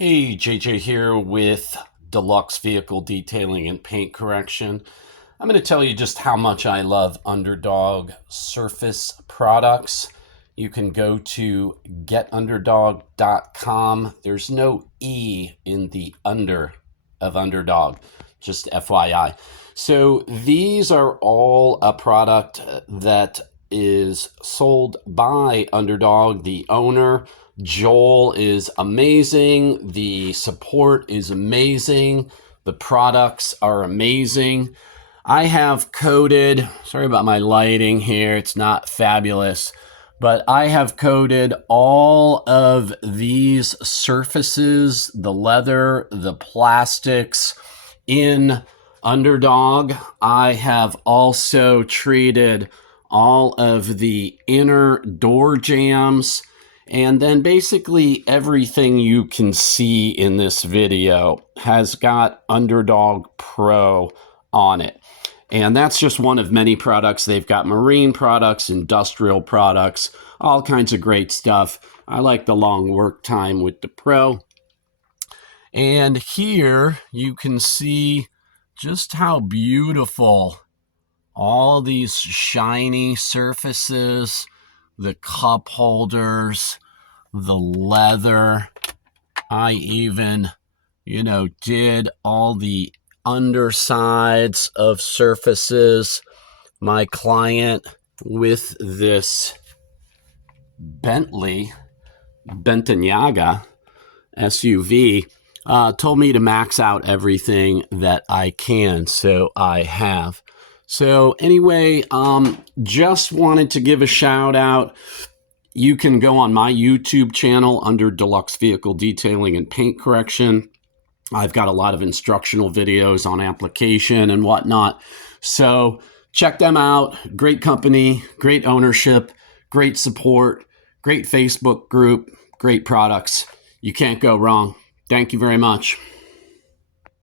Hey, JJ here with Deluxe Vehicle Detailing and Paint Correction. I'm going to tell you just how much I love Underdog surface products. You can go to getunderdog.com. There's no E in the under of Underdog, just FYI. So these are all a product that is sold by Underdog. The owner, Joel, is amazing. The support is amazing. The products are amazing. I have coated, sorry about my lighting here, it's not fabulous, but I have coated all of these surfaces, the leather, the plastics, in Underdog. I have also treated all of the inner door jambs, and then basically everything you can see in this video has got Underdog Pro on it. And that's just one of many products. They've got marine products, industrial products, all kinds of great stuff. I like the long work time with the Pro. And here you can see just how beautiful all these shiny surfaces, the cup holders, the leather. I even, did all the undersides of surfaces. My client with this Bentayga SUV told me to max out everything that I can, so I have. So anyway, just wanted to give a shout out. You can go on my YouTube channel under Deluxe Vehicle Detailing and Paint Correction. I've got a lot of instructional videos on application and whatnot. So check them out. Great company, great ownership, great support, great Facebook group, great products. You can't go wrong. Thank you very much.